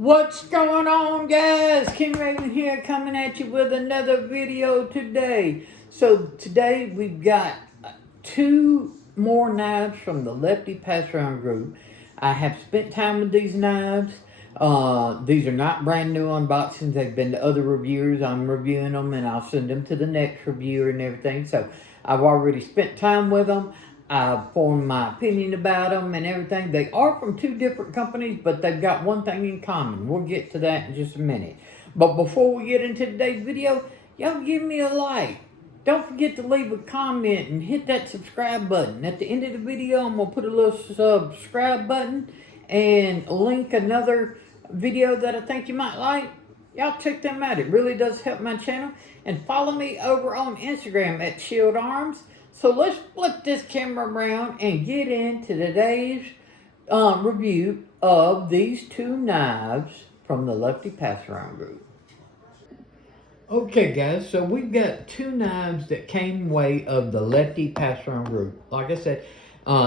What's going on, guys? King Raven here, coming at you with another video today. So today we've got two more knives from the Lefty PassAround Group. I have spent time with these knives. These are not brand new unboxings. They've been to other reviewers. I'm reviewing them and I'll send them to the next reviewer and everything. So I've already spent time with them. I've formed my opinion about them and everything. They are from two different companies, but they've got one thing in common. We'll get to that in just a minute. But before we get into today's video, y'all give me a like. Don't forget to leave a comment and hit that subscribe button. At the end of the video, I'm going to put a little subscribe button and link another video that I think you might like. Y'all check them out. It really does help my channel. And follow me over on Instagram at Shield Arms. So let's flip this camera around and get into today's review of these two knives from the Lefty PassAround Group. Okay, guys, so we've got two knives that came way of the Lefty PassAround Group. Like I said,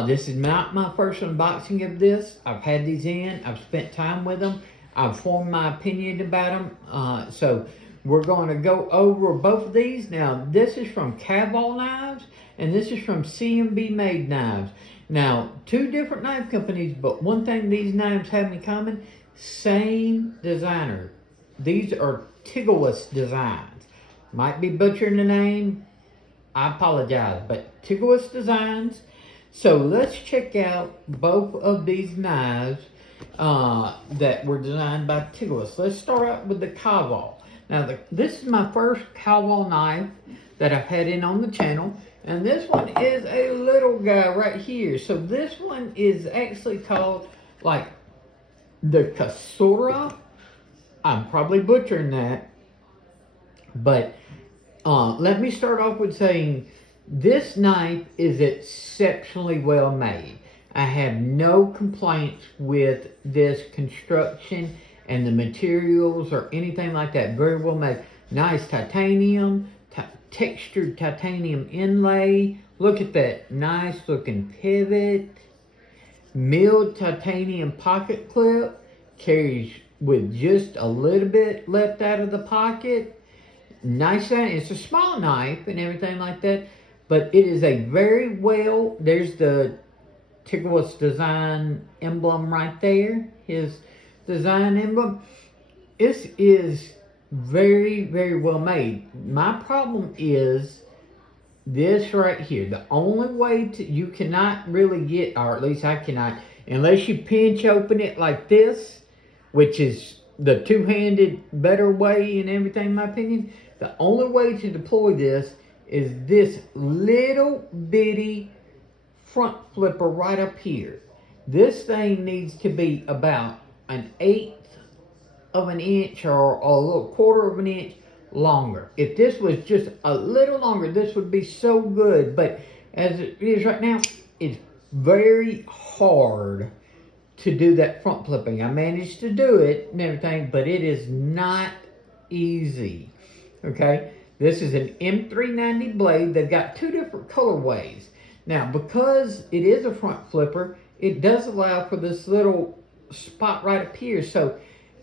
this is not my first unboxing of this. I've had these in. I've spent time with them. I've formed my opinion about them. So we're going to go over both of these. Now, this is from Cavol Knives, and this is from CMB Made Knives. Now, two different knife companies, but one thing these knives have in common, same designer. These are Tiguass Designs. Might be butchering the name. I apologize, but Tiguass Designs. So let's check out both of these knives that were designed by Tiguass. Let's start out with the Cavol. Now, this is my first Cavol knife that I've had in on the channel. And this one is a little guy right here. So this one is actually called, like, the Sasori. I'm probably butchering that. But let me start off with saying this knife is exceptionally well made. I have no complaints with this construction and the materials or anything like that. Very well made. Nice titanium, textured titanium inlay. Look at that nice looking pivot. Milled titanium pocket clip. Carries with just a little bit left out of the pocket. Nice. It's a small knife and everything like that. But it is a very well, there's the Tiguass Design emblem right there. His design emblem. This is very, very well made. My problem is this right here. The only way you cannot really get, or at least I cannot, unless you pinch open it like this, which is the two-handed better way and everything, in my opinion. The only way to deploy this is this little bitty front flipper right up here. This thing needs to be about 1/8 of an inch or a little 1/4 of an inch longer. If this was just a little longer, this would be so good. But as it is right now, it's very hard to do that front flipping. I managed to do it and everything, but it is not easy. Okay, this is an M390 blade. They've got two different colorways. Now, because it is a front flipper, it does allow for this little spot right up here. So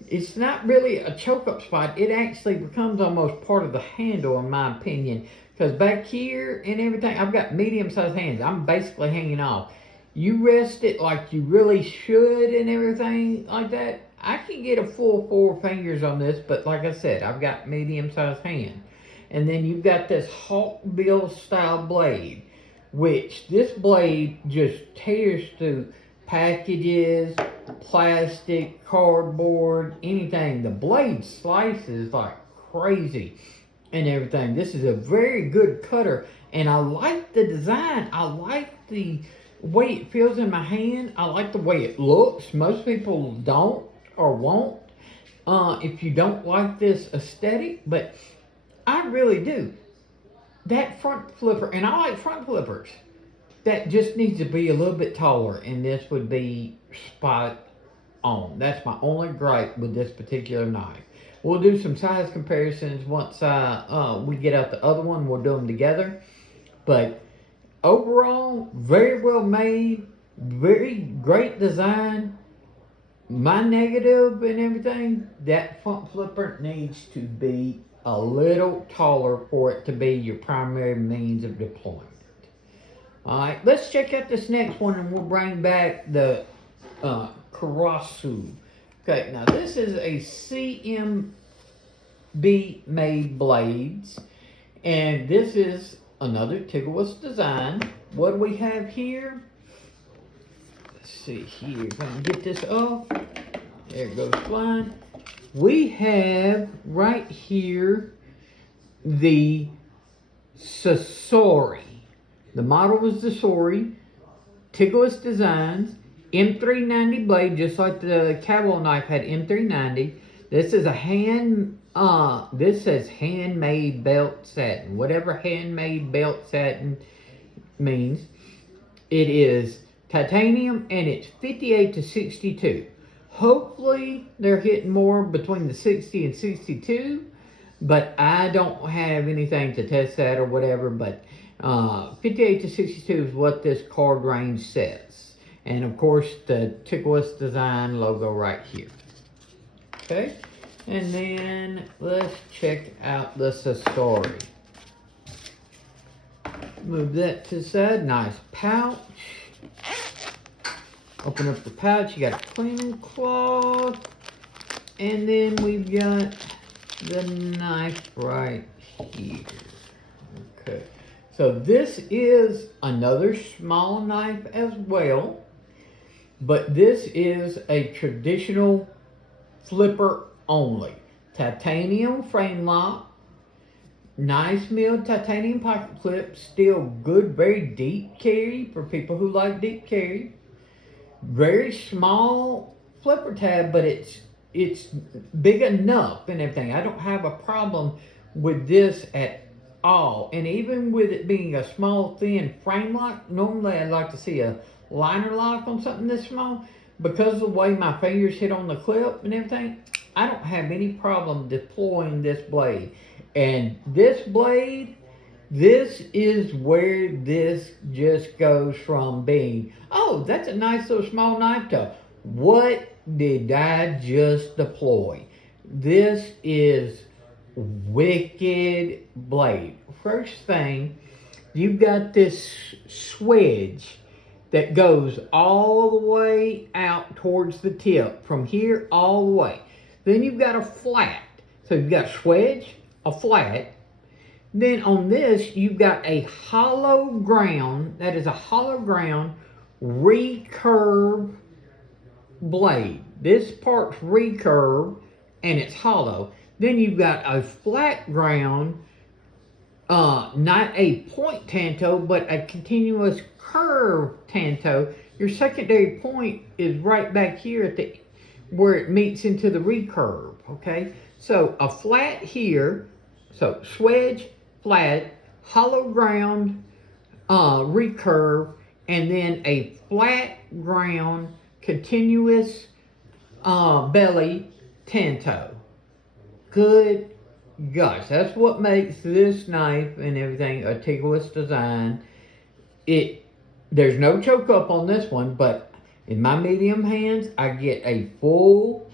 it's not really a choke up spot. It actually becomes almost part of the handle, in my opinion. Because back here and everything, I've got medium-sized hands. I'm basically hanging off. You rest it like you really should and everything like that. I can get a full 4 fingers on this, but like I said, I've got medium-sized hand. And then you've got this Hawkbill style blade, which this blade just tears through packages, plastic, cardboard, anything. The blade slices like crazy and everything. This is a very good cutter, and I like the design. I like the way it feels in my hand. I like the way it looks. Most people don't or won't if you don't like this aesthetic, but I really do. That front flipper, and I like front flippers, that just needs to be a little bit taller, and this would be spot on. That's my only gripe with this particular knife. We'll do some size comparisons once we get out the other one. We'll do them together. But overall, very well made, very great design. my negative and everything, that front flipper needs to be a little taller for it to be your primary means of deployment. Alright, let's check out this next one and we'll bring back the Karasu. Okay, now this is a CMB made blades, and this is another Tiguass design. What do we have here? Let's see here, if I can get this off. There it goes flying. We have right here the Sasori. The model was Sasori, Tiguass Designs, M390 blade, just like the Cavol knife had M390. This is a this says handmade belt satin. Whatever handmade belt satin means. It is titanium and it's 58 to 62. Hopefully they're hitting more between the 60 and 62, but I don't have anything to test that or whatever, but 58 to 62 is what this card range says. And of course the Tiguass Design logo right here. Okay, and then let's check out the Sasori. Move that to the side, nice pouch. Open up the pouch, you got a cleaning cloth. And then we've got the knife right here. Okay, so this is another small knife as well, but this is a traditional flipper only. Titanium frame lock, nice milled titanium pocket clip, still good, very deep carry for people who like deep carry. Very small flipper tab, but it's big enough and everything. I don't have a problem with this at all. And even with it being a small, thin frame lock, normally I'd like to see a liner lock on something this small. Because of the way my fingers hit on the clip and everything, I don't have any problem deploying this blade. And this blade, this is where this just goes from being, oh, that's a nice little small knife, to what did I just deploy? This is wicked blade. First thing, you've got this swedge that goes all the way out towards the tip, from here all the way. Then you've got a flat. So you've got a swedge, a flat. Then on this, you've got a hollow ground. That is a hollow ground recurve blade. This part's recurve and it's hollow. Then you've got a flat ground, not a point tanto, but a continuous curve tanto. Your secondary point is right back here at the where it meets into the recurve. Okay, so a flat here, so swedge, flat, hollow ground, recurve, and then a flat ground continuous belly tanto. Good gosh, that's what makes this knife and everything a Tiguass design. There's no choke up on this one, but in my medium hands, I get a full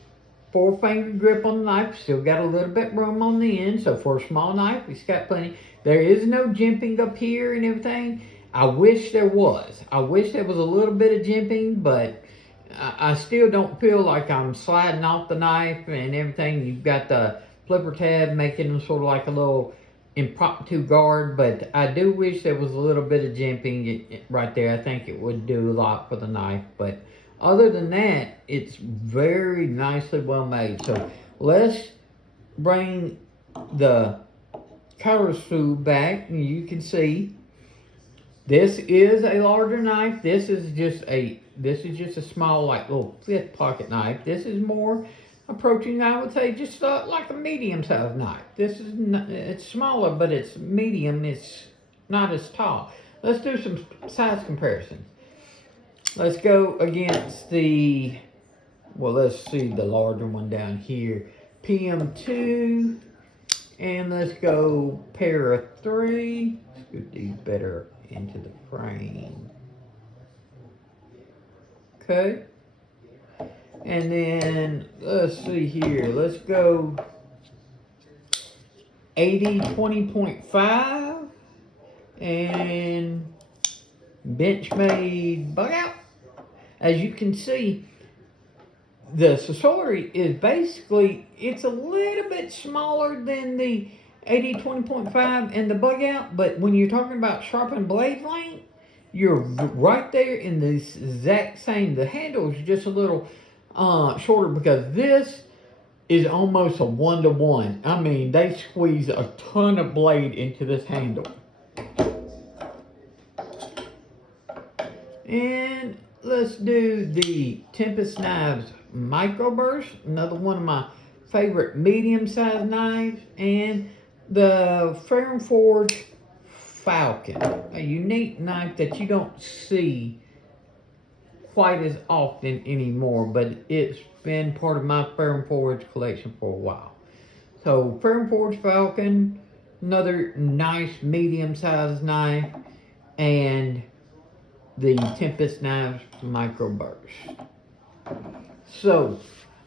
4-finger grip on the knife. Still got a little bit room on the end, so for a small knife, it's got plenty. There is no jimping up here and everything. I wish there was. I wish there was a little bit of jimping, but I still don't feel like I'm sliding off the knife and everything. You've got the flipper tab making them sort of like a little impromptu guard, but I do wish there was a little bit of jimping right there. I think it would do a lot for the knife, but other than that, it's very nicely well made. So let's bring the Karasu back, and you can see this is a larger knife. This is just a small, like, little fifth pocket knife. This is more approaching, I would say, just like a medium-sized knife. This is it's smaller, but it's medium. It's not as tall. Let's do some size comparisons. Let's go against the, well, let's see the larger one down here, PM2, and let's go pair of 3. Let's get these better into the frame. Okay. And then, let's see here. Let's go 80-20.5. And Benchmade bug out. As you can see, the Sasori is basically, it's a little bit smaller than the 80-20.5 and the bug out, but when you're talking about sharpened blade length, you're right there in the exact same. The handle is just a little shorter because this is almost a 1-to-1. I mean, they squeeze a ton of blade into this handle. And let's do the Tempest Knives Microburst, another one of my favorite medium-sized knives, and the Fair & Forge Falcon, a unique knife that you don't see quite as often anymore, but it's been part of my Fair & Forge collection for a while. So Fair & Forge Falcon, another nice medium-sized knife, and the Tempest Knives Microburst. So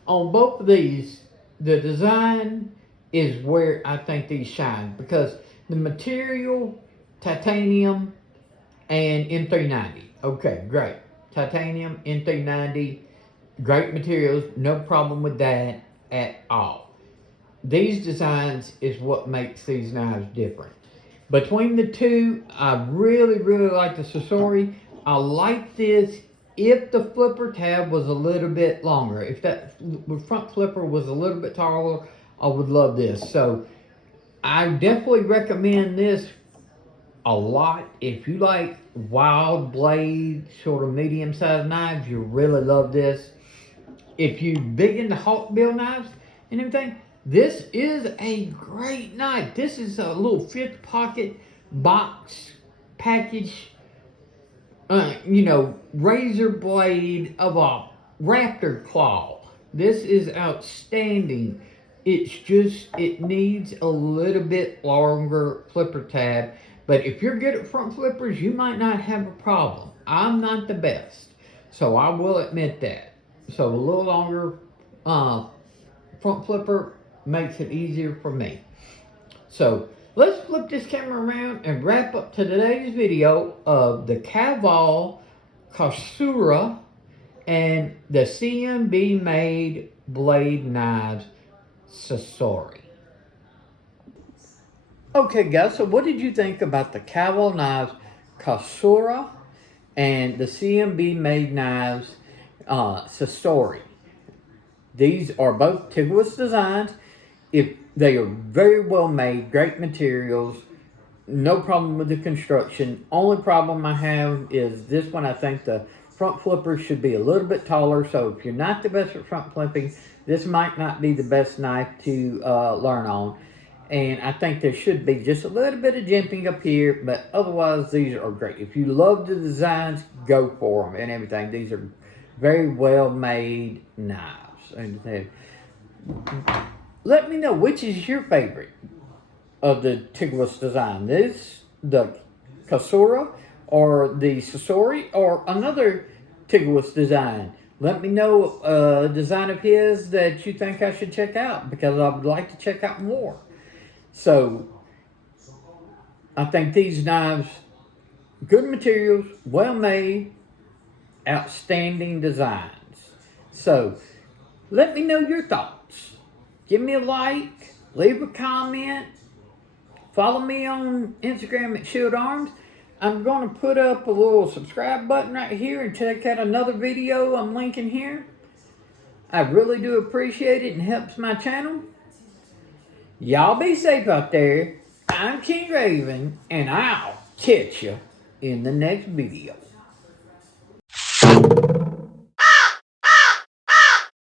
on both of these, the design is where I think these shine, because the material, titanium and M390. Okay, great. Titanium, M390, great materials, no problem with that at all. These designs is what makes these knives different. Between the two, I really like the Sasori. I like this if the flipper tab was a little bit longer. If that front flipper was a little bit taller, I would love this. So I definitely recommend this a lot. If you like wild blade, sort of medium-sized knives, you really love this. If you big into hawkbill knives and everything, this is a great knife. This is a little 5th pocket box package, you know, razor blade of a raptor claw. This is outstanding. It's just, it needs a little bit longer flipper tab. But if you're good at front flippers, you might not have a problem. I'm not the best, so I will admit that. So a little longer front flipper makes it easier for me. So let's flip this camera around and wrap up today's video of the Cavol Karasu and the CMB made blade knives Sasori. Okay guys, so what did you think about the Cavol knives Karasu and the CMB made knives Sasori? These are both Tiguass Designs. If they are very well made, great materials, no problem with the construction. Only problem I have is this one. I think the front flipper should be a little bit taller. So if you're not the best at front flipping, this might not be the best knife to learn on. And I think there should be just a little bit of jimping up here, but otherwise these are great. If you love the designs, go for them and everything. These are very well made knives. And let me know which is your favorite of the Tiguass design. This, the Karasu, or the Sasori, or another Tiguass design. Let me know a design of his that you think I should check out, because I would like to check out more. So I think these knives, good materials, well made, outstanding designs. So let me know your thoughts. Give me a like, leave a comment, follow me on Instagram at Shield Arms. I'm going to put up a little subscribe button right here and check out another video I'm linking here. I really do appreciate it and helps my channel. Y'all be safe out there. I'm King Raven, and I'll catch you in the next video.